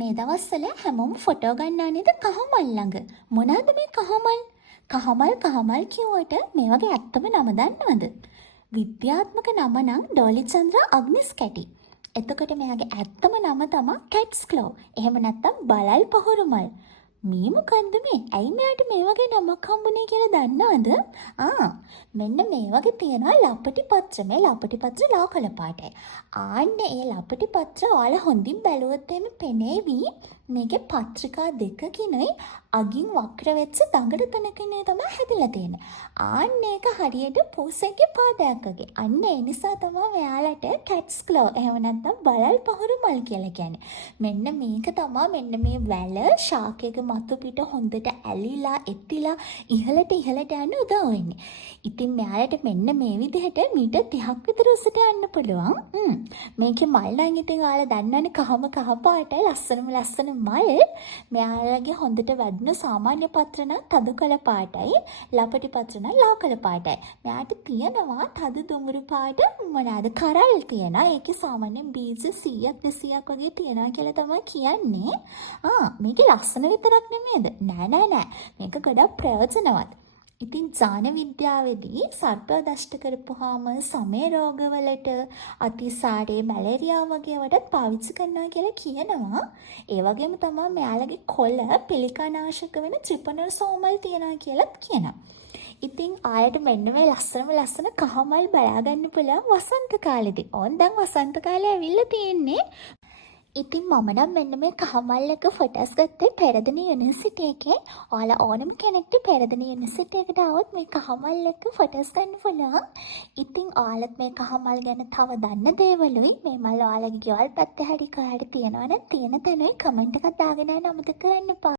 මේ දවස්වල හැමෝම ෆොටෝ ගන්නා නේද කහමල් ළඟ. මොනවාද මේ කහමල්? කහමල් කිව්වට මේ වගේ ඇත්තම නම දන්නවද? විද්‍යාත්මක නම නම් ඩෝලි චන්ද්‍රා අග්නිස් කැටි. එතකොට මෙයාගේ ඇත්තම නම තමයි කැට්ස් ක්ලෝ. එහෙම නැත්නම් බලල් පහුරුමල්. මේ මොකන්ද මේ? ඇයි මෙයාට මේ වගේ නමක් හම්බුනේ කියලා දන්නවද? මෙන්න මේ වගේ තියෙනවා ලපටි පත්‍ර. මේ ලපටි පත්‍ර ලා කළ පාටයි. ඒ ලපටි පත්‍ර ඔයාලා හොඳින් බැලුවොත් එimhe පෙනේවි. මේකේ පත්‍රිකා දෙකකිනුයි අගින් වක්‍ර වෙච්ච දඟඩ තුනකිනුයි තමයි හැදිලා තියෙන්නේ. ඒක හරියට පූසෙක්ගේ පාදයක් වගේ. ඒ නිසා තමයි මෙයාලට කැට්ස් ක්ලෝ එහෙම නැත්නම් බලල් පහුරුමල් කියලා කියන්නේ. මෙන්න මේක තමයි මෙන්න මේ වැල ශාකයක මතු පිට හොඳට ඇලිලා එතිලා ඉහළට යන්න උදව් වෙන්නේ. ඉතින් මෙයාලට මෙන්න මේ විදිහට මීටර් 30ක් විතර උසට යන්න පුළුවන්. මේකේ මල් නම් ඉතින් ඔයාලා දන්නවනේ කහ පාටයි ලස්සන මල්. මෙයාලගේ හොඳට වැඩුණු සාමාන්‍ය පත්‍ර නම් තද කළ පාටයි, ලපටි පත්‍ර නම් ලා කළ පාටයි. මෙයාට තියෙනවා තද දුඹුරු පාට මොනවාද කරල් තියෙනවා. ඒකේ සාමාන්‍යයෙන් බීජ 100ක් 200ක් වගේ තියෙනවා කියලා තමයි කියන්නේ. මේකේ ලස්සන විතරක් නෙමෙයිද? නෑ. මේක ගොඩක් ප්‍රයෝජනවත්. ඉතින් ජාන විද්‍යාවේදී සර්පය දෂ්ට කරපුවාම සමේ රෝගවලට අතිසාරේ මැලේරියා වගේ වලට පාවිච්චි කරනවා කියලා කියනවා. ඒ වගේම තමයි මෙයාලගේ කොළ පිළිකානාශක වෙන ත්‍රිපනෝසෝමල් තියනවා කියලාත් කියනවා. ඉතින් ආයට මෙන්න මේ ලස්සන කහමල් බලා ගන්න පුළුවන් වසන්ත කාලෙදී. දැන් වසන්ත කාලය ඇවිල්ලා තියෙන්නේ. ඉතින් මම නම් මෙන්න මේ කහමල් එක ෆොටෝස් ගත්තේ පෙරදෙන යුනිවර්සිටි එකේ. ඔයාලා ඕනම කෙනෙක්ට පෙරදෙන යුනිවර්සිටි එකට આવොත් මේ කහමල් එක ෆොටෝස් ගන්න පුළුවන්. ඉතින් ඔයාලත් මේ කහමල් ගැන තව දන්න දේවලුයි මේ මල් ඔයාලගේ ගෙවල් පැත්තේ හරි කොහේ හරි තියෙනවා නම් තියෙන තැනුයි කමෙන්ට් එකක් දාගෙන යන්න අමතක කරන්න එපා.